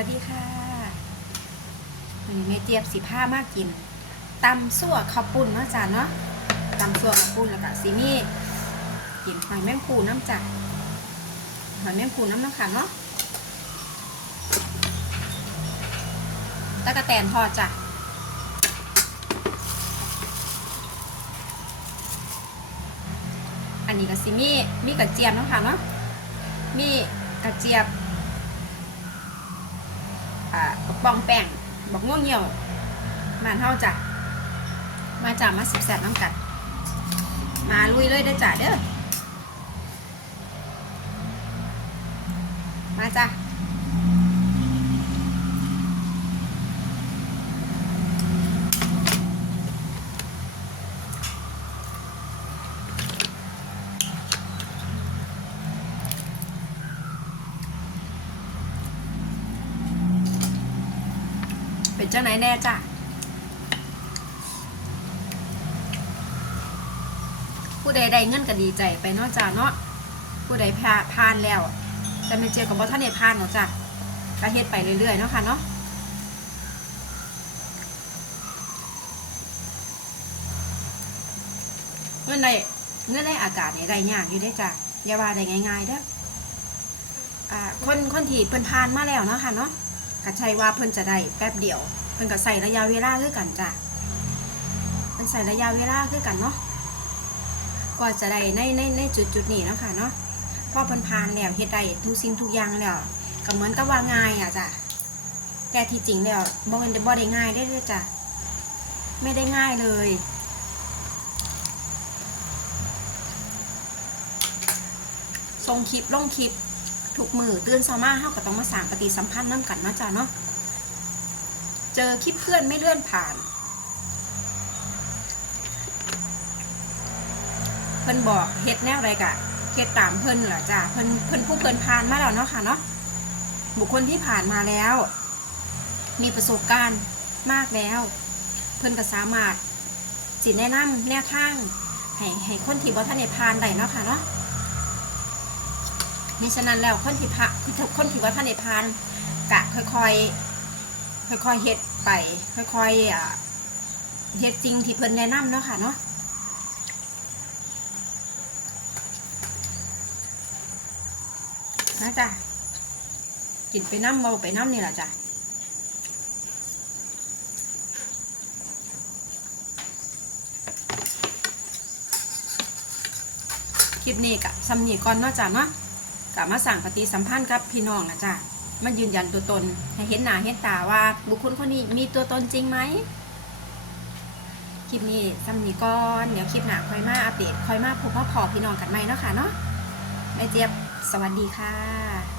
วัสดีค่ะวันนี้แม่เจี๊ยบสิผ้ามากกินตำสั่วข้าวปุ้นเนาะจ้ะเนาะตำสั่วข้าวปุ้นแล้วก็สิมีกินหอยแมงปูน้ำจ้ะหอยแมงปูน้ำน้ำขันเนาะตะกะแตนพอจ้ะอันนี้ก็สิมีมีกระเจี๊ยบนาะค่ะเนาะมีกระเจี๊ยบ อ่าบักบองแป้งบอกง่วงเหี่ยวมันเท่าจ้ะมาจ่ามาสิบแสบน้ำกัด มาลุยเลยได้จ่าเด้อมาจ้ะ เป็นเจ้าไหนแน่จ้ะผู้ใดได้เงินก็ดีใจไปเนาะจ้ะเนาะผู้ใดพาผ่านแล้ว แต่ไม่เจอกับว่าท่านเนผ่านเนาะจ้ะก็เฮ็ดไปเรื่อยๆเนาะค่ะเนาะเงินได้เงินได้อากาศนี่ได้ยากอยู่ได้จ้ะอย่าว่าได้ง่ายๆเด้ออ่าคนคนที่เพิ่นผ่านมาแล้วเนาะค่ะเนาะ ก็ใช่ว่าเพิ่นจะได้แป๊บเดียว เพิ่นก็ใส่ระยะเวลาคือกันจ้ะเพิ่นใส่ระยะเวลาคือกันเนาะกว่าจะได้ในในในจุดจุดนี้เนาะค่ะเนาะพอเพิ่นผ่านแล้วเฮ็ดได้ทุกสิ่งทุกอย่างแล้วก็เหมือนกับว่าง่ายอะจ้ะแต่ที่จริงแล้วบ่เป็นบ่ได้ง่ายได้เด้อจ้ะไม่ได้ง่ายเลยส่งคลิปลงคลิป ทุกมือเตื่นเช้ามาเฮาก็ต้องมาสร้างปฏิสัมพันธ์นํกันนะจ้ะเนาะเจอคลิปเพื่อนไม่เลื่อนผ่านเพิ่นบอกเฮ็ดแนวใดกะเฮ็ดตามเพิ่นล่ะจ้ะเพิ่นเพิ่นผู้เพิ่นผ่านมาแล้วเนาะค่ะเนาะบุคคลที่ผ่านมาแล้ว มีประสบการณ์มากแล้ว เพิ่นก็สามารถสิแนะนำแนวทางให้ให้คนที่บ่ทันได้ผ่านได้เนาะค่ะเนาะ มิฉะนั้นแล้วคนที่พะคนที่ว่าท่านในพานกะค่อยๆค่อยๆเฮ็ดไป ค่อยๆเฮ็ดจริงที่เพิ่นแนะนำเนาะค่ะเนาะนะจ้ะกินไปน้ำเมาไปน้ำนี่แหละจ้ะคลิปนี้กะสำนีก่อนเนาะจ้ะเนาะ กลับมาสั่งปฏิสัมพันธ์กับพี่น้องนะจ๊ะมันยืนยันตัวตนให้เห็นหน้าเห็นตาว่า บุคคลคนนี้มีตัวตนจริงไหมคลิปนี้ซ้ำนี้ก่อนเดี๋ยวคลิปหน้าค่อยมาอัปเดตค่อยมาพบมาพอพี่น้องกันใหม่เนาะค่ะเนาะแม่เจี๊ยบสวัสดีค่ะ